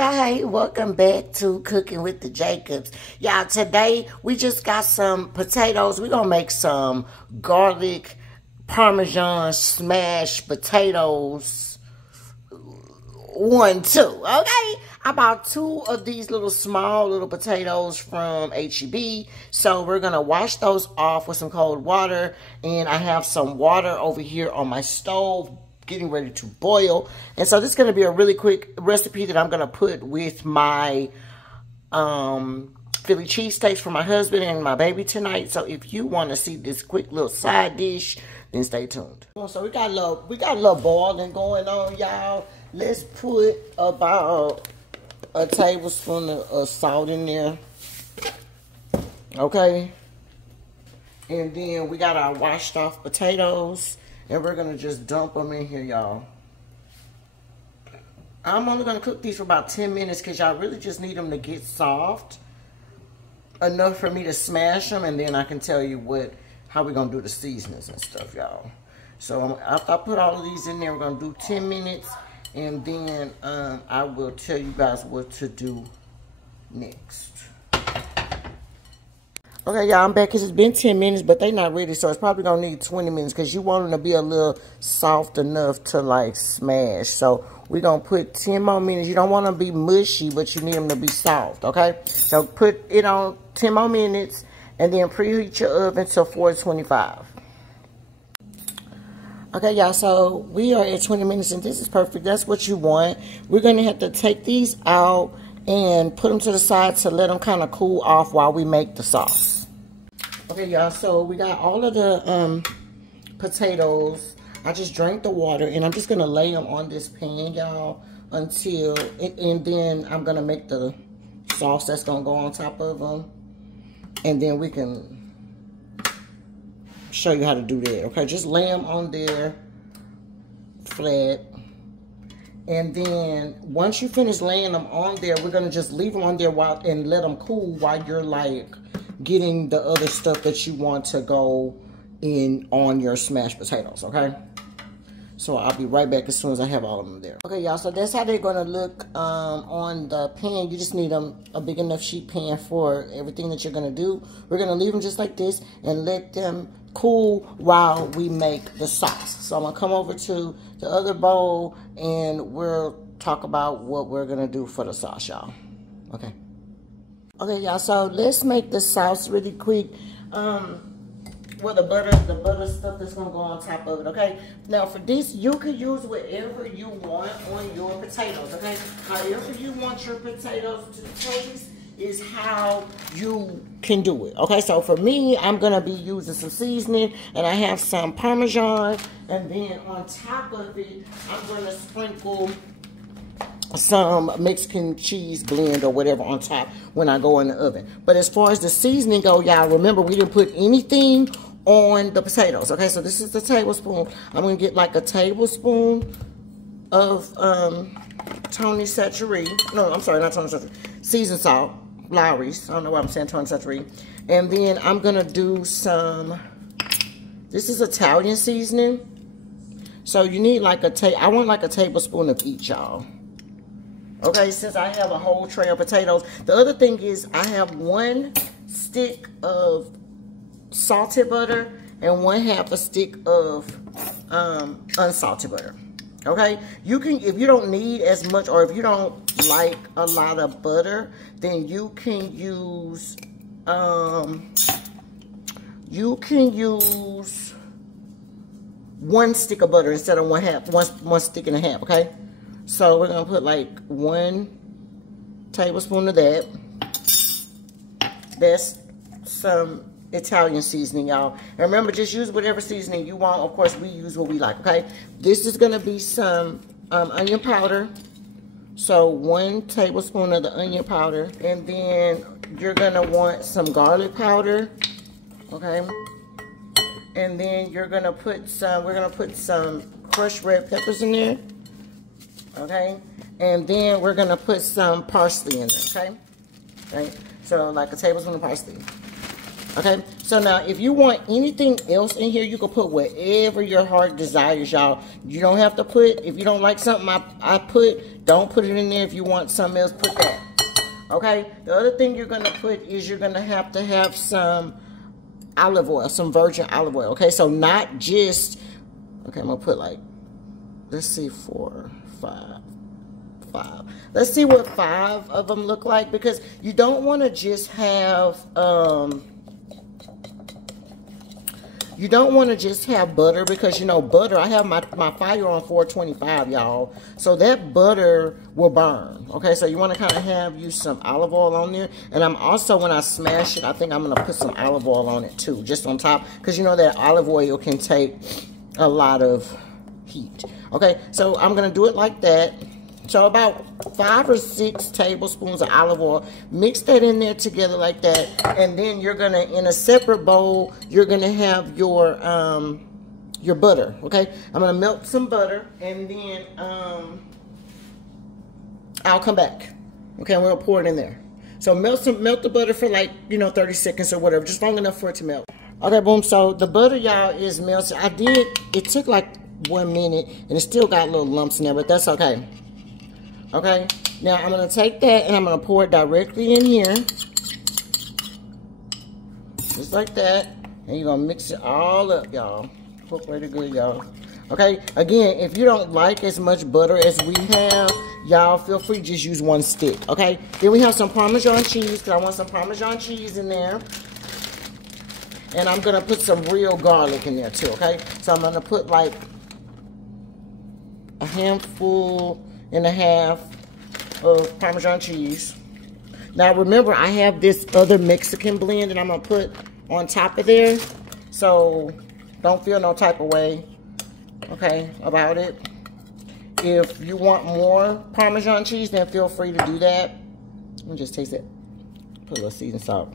Hey, welcome back to Cooking with the Jacobs. Y'all, today we just got some potatoes. We're going to make some garlic Parmesan smashed potatoes 1, 2, okay? I bought 2 of these small little potatoes from H-E-B. So we're going to wash those off with some cold water. And I have some water over here on my stove getting ready to boil. And so this is going to be a really quick recipe that I'm going to put with my Philly cheesesteaks for my husband and my baby tonight. So if you want to see this quick little side dish, then stay tuned. So we got a little boiling going on, y'all. Let's put about a tablespoon of salt in there. Okay. And then we got our washed off potatoes. And we're going to just dump them in here, y'all. I'm only going to cook these for about 10 minutes because y'all really just need them to get soft enough for me to smash them. And then I can tell you how we're going to do the seasonings and stuff, y'all. So after I put all of these in there, we're going to do 10 minutes. And then I will tell you guys what to do next. Okay, y'all, I'm back because it's been 10 minutes, but they not ready, so it's probably going to need 20 minutes because you want them to be a little soft enough to, like, smash. So we're going to put 10 more minutes. You don't want them to be mushy, but you need them to be soft, okay? So put it on 10 more minutes and then preheat your oven to 425. Okay, y'all, so we are at 20 minutes, and this is perfect. That's what you want. We're going to have to take these out and put them to the side to let them kind of cool off while we make the sauce. Okay, y'all, so we got all of the potatoes. I just drank the water, and I'm just going to lay them on this pan, y'all, until, and then I'm going to make the sauce that's going to go on top of them. And then we can show you how to do that, okay? Just lay them on there flat. And then once you finish laying them on there, we're going to just leave them on there and let them cool while you're, like, getting the other stuff that you want to go in on your smashed potatoes, okay? So I'll be right back as soon as I have all of them there. Okay, y'all, so that's how they're going to look on the pan. You just need a big enough sheet pan for everything that you're going to do. We're going to leave them just like this and let them cool while we make the sauce. So I'm going to come over to the other bowl and we'll talk about what we're going to do for the sauce, y'all. Okay. Okay, y'all, so let's make the sauce really quick. Well, the butter stuff that's gonna go on top of it, okay? Now for this, you can use whatever you want on your potatoes, okay? However you want your potatoes to taste is how you can do it, okay? So for me, I'm gonna be using some seasoning, and I have some Parmesan, and then on top of it, I'm gonna sprinkle some Mexican cheese blend or whatever on top when I go in the oven. But as far as the seasoning go, y'all, remember we didn't put anything on the potatoes. Okay, so this is the tablespoon. I'm gonna get like a tablespoon of Tony Chachere. No, I'm sorry, not Tony Chachere. Seasoned salt, Lawry's. I don't know why I'm saying Tony Chachere. And then I'm gonna do some. This is Italian seasoning. So you need like I want like a tablespoon of each, y'all. Okay, since I have a whole tray of potatoes. The other thing is I have 1 stick of salted butter and 1/2 a stick of unsalted butter. Okay, you can, if you don't need as much or if you don't like a lot of butter, then you can use 1 stick of butter instead of 1 stick and a half. Okay. So we're going to put like 1 tablespoon of that. That's some Italian seasoning, y'all. And remember, just use whatever seasoning you want. Of course, we use what we like, okay? This is going to be some onion powder. So 1 tablespoon of the onion powder. And then you're going to want some garlic powder, okay? And then you're going to put we're going to put some crushed red peppers in there. Okay, and then we're gonna put some parsley in there. Okay, so like a tablespoon of parsley. Okay, so now if you want anything else in here, you can put whatever your heart desires, y'all. You don't have to put, if you don't like something I put, don't put it in there. If you want something else, put that. Okay, the other thing you're gonna put is you're gonna have to have some olive oil, some virgin olive oil. Okay, so not just, okay, I'm gonna put like, let's see, 4, 5. Let's see what 5 of them look like, because you don't want to just have butter, because you know butter, I have my fire on 425, y'all, so that butter will burn. Okay, so you want to kind of use some olive oil on there. And I'm also, when I smash it, I think I'm gonna put some olive oil on it too, just on top, because you know that olive oil can take a lot of heat. Okay, so I'm gonna do it like that. So about 5 or 6 tablespoons of olive oil. Mix that in there together like that. And then you're gonna, in a separate bowl, you're gonna have your butter, okay? I'm gonna melt some butter, and then I'll come back. Okay, I'm gonna pour it in there. So melt the butter for like, you know, 30 seconds or whatever, just long enough for it to melt. Okay, boom, so the butter, y'all, is melted. It took like 1 minute, and it still got little lumps in there, but that's okay. Okay, now I'm going to take that and I'm going to pour it directly in here. Just like that. And you're going to mix it all up, y'all. Cook pretty good, y'all. Okay, again, if you don't like as much butter as we have, y'all feel free to just use 1 stick. Okay, then we have some Parmesan cheese, because I want some Parmesan cheese in there. And I'm going to put some real garlic in there too, okay? So I'm going to put like a handful and a half of Parmesan cheese. Now remember, I have this other Mexican blend that I'm gonna put on top of there, so don't feel no type of way, okay, about it. If you want more Parmesan cheese, then feel free to do that. Let me just taste it. Put a little seasoned salt.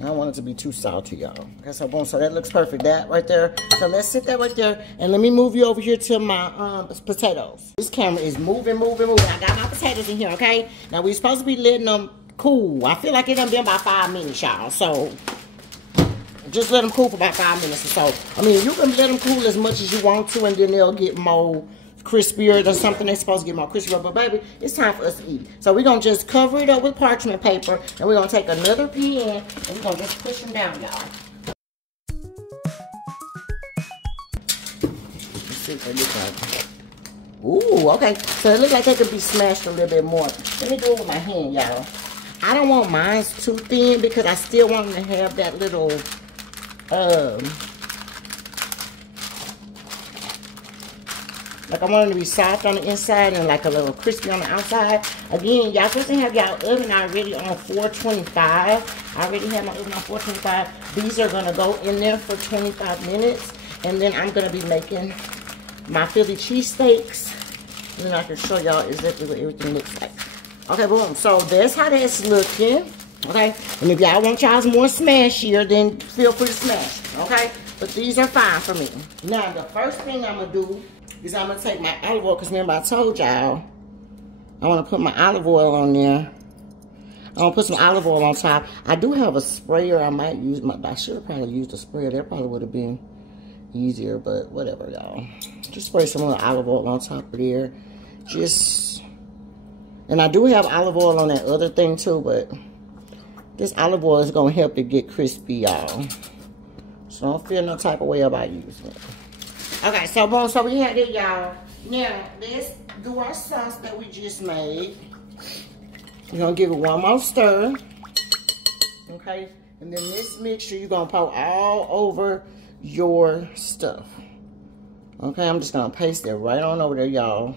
I don't want it to be too salty, y'all. Okay, so boom, so that looks perfect. That right there. So let's sit that right there, and let me move you over here to my potatoes. This camera is moving. I got my potatoes in here, okay? Now we're supposed to be letting them cool. I feel like it done been about 5 minutes, y'all. So just let them cool for about 5 minutes or so. I mean, you can let them cool as much as you want to, and then they'll get more crispier or something. They're supposed to get more crispier, but baby, it's time for us to eat. So we're gonna just cover it up with parchment paper, and we're gonna take another pan, and we're gonna just push them down, y'all. Let's see what they look like. Ooh, okay. So it looks like they could be smashed a little bit more. Let me do it with my hand, y'all. I don't want mine too thin, because I still want them to have that little like I want them to be soft on the inside and like a little crispy on the outside. Again, y'all supposed to have y'all oven already on 425. I already have my oven on 425. These are going to go in there for 25 minutes. And then I'm going to be making my Philly cheesesteaks. And then I can show y'all exactly what everything looks like. Okay, boom. So that's how that's looking. Okay. And if y'all want y'all's more smashier, then feel free to smash. Okay. But these are fine for me. Now, the first thing I'm going to do is I'm going to take my olive oil, because remember I told y'all I want to put my olive oil on there. I'm going to put some olive oil on top. I do have a sprayer. I might use I should have probably used a sprayer. That probably would have been easier, but whatever, y'all. Just spray some little olive oil on top of there. And I do have olive oil on that other thing too, but this olive oil is going to help it get crispy, y'all. So don't feel no type of way about using it. Okay, so boom, so we had it, y'all. Now, let's do our sauce that we just made. We're going to give it one more stir. Okay, and then this mixture you're going to pour all over your stuff. Okay, I'm just going to paste it right on over there, y'all.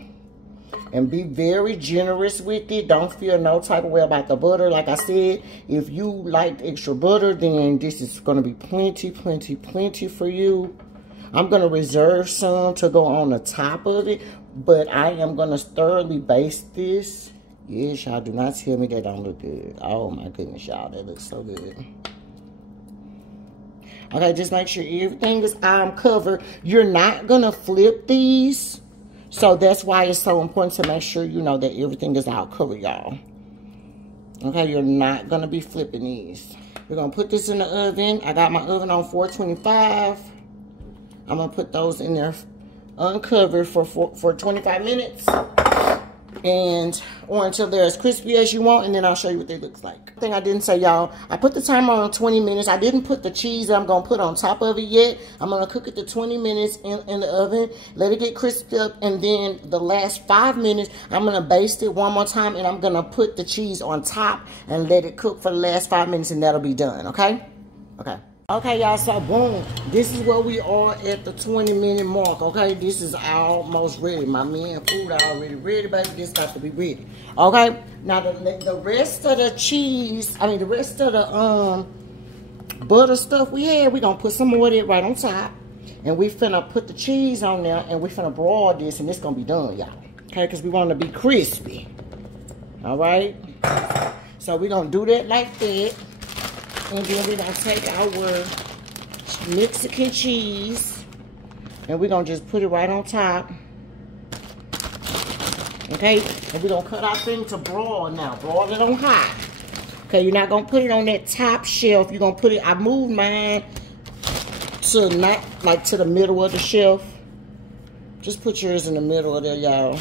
And be very generous with it. Don't feel no type of way about the butter. Like I said, if you like extra butter, then this is going to be plenty for you. I'm going to reserve some to go on the top of it, but I am going to thoroughly baste this. Yes, y'all, do not tell me that don't look good. Oh my goodness, y'all, that looks so good. Okay, just make sure everything is covered. You're not going to flip these, so that's why it's so important to make sure you know that everything is all covered, y'all. Okay, you're not gonna be flipping these. We're gonna put this in the oven. I got my oven on 425. I'm gonna put those in there uncovered for 25 minutes. Or until they're as crispy as you want, and then I'll show you what they look like. Thing I didn't say, y'all, I put the timer on 20 minutes. I didn't put the cheese that I'm gonna put on top of it yet. I'm gonna cook it to 20 minutes in the oven, let it get crisped up, and then the last 5 minutes, I'm gonna baste it one more time, and I'm gonna put the cheese on top and let it cook for the last 5 minutes, and that'll be done, okay? Okay. Okay, y'all, so boom, this is where we are at the 20-minute mark, okay? This is almost ready. My man food already ready, baby. This got to be ready, okay? Now, the rest of the cheese, the rest of the butter stuff we had, we going to put some more of it right on top. And we finna put the cheese on there, and we finna broil this, and it's going to be done, y'all, okay? Because we want to be crispy, all right? So we're going to do that like that. And then we're going to take our Mexican cheese and we're going to just put it right on top. Okay? And we're going to cut our thing to broil now. Broil it on high. Okay? You're not going to put it on that top shelf. You're going to put it, I moved mine to not like to the middle of the shelf. Just put yours in the middle of there, y'all.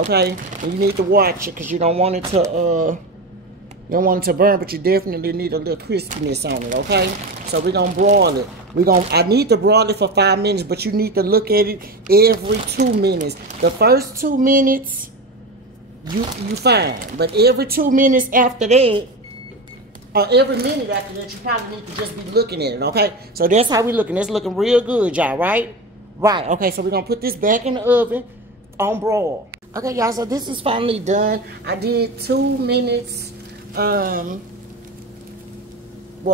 Okay? And you need to watch it because you don't want it to, you don't want it to burn, but you definitely need a little crispiness on it, okay? So we're going to broil it. I need to broil it for 5 minutes, but you need to look at it every 2 minutes. The first 2 minutes, you fine. But every 2 minutes after that, or every minute after that, you probably need to just be looking at it, okay? So that's how we're looking. It's looking real good, y'all, right? Right, okay, so we're going to put this back in the oven on broil. Okay, y'all, so this is finally done. I did 2 minutes. Well,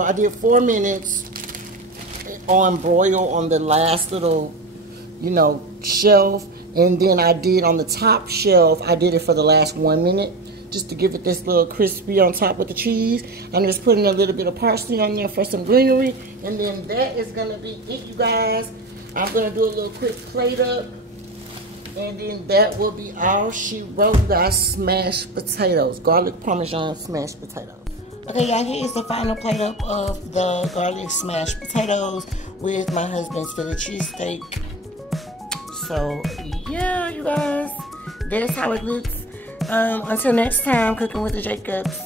I did 4 minutes on broil on the last little, shelf. And then I did on the top shelf, I did it for the last 1 minute. Just to give it this little crispy on top with the cheese. I'm just putting a little bit of parsley on there for some greenery. And then that is going to be it, you guys. I'm going to do a little quick plate up. And then that will be all she wrote. You guys, smashed potatoes. Garlic Parmesan smashed potatoes. Okay, y'all, here is the final plate up of the garlic smashed potatoes with my husband's Philly cheesesteak. So, yeah, you guys, that's how it looks. Until next time, cooking with the Jacobs.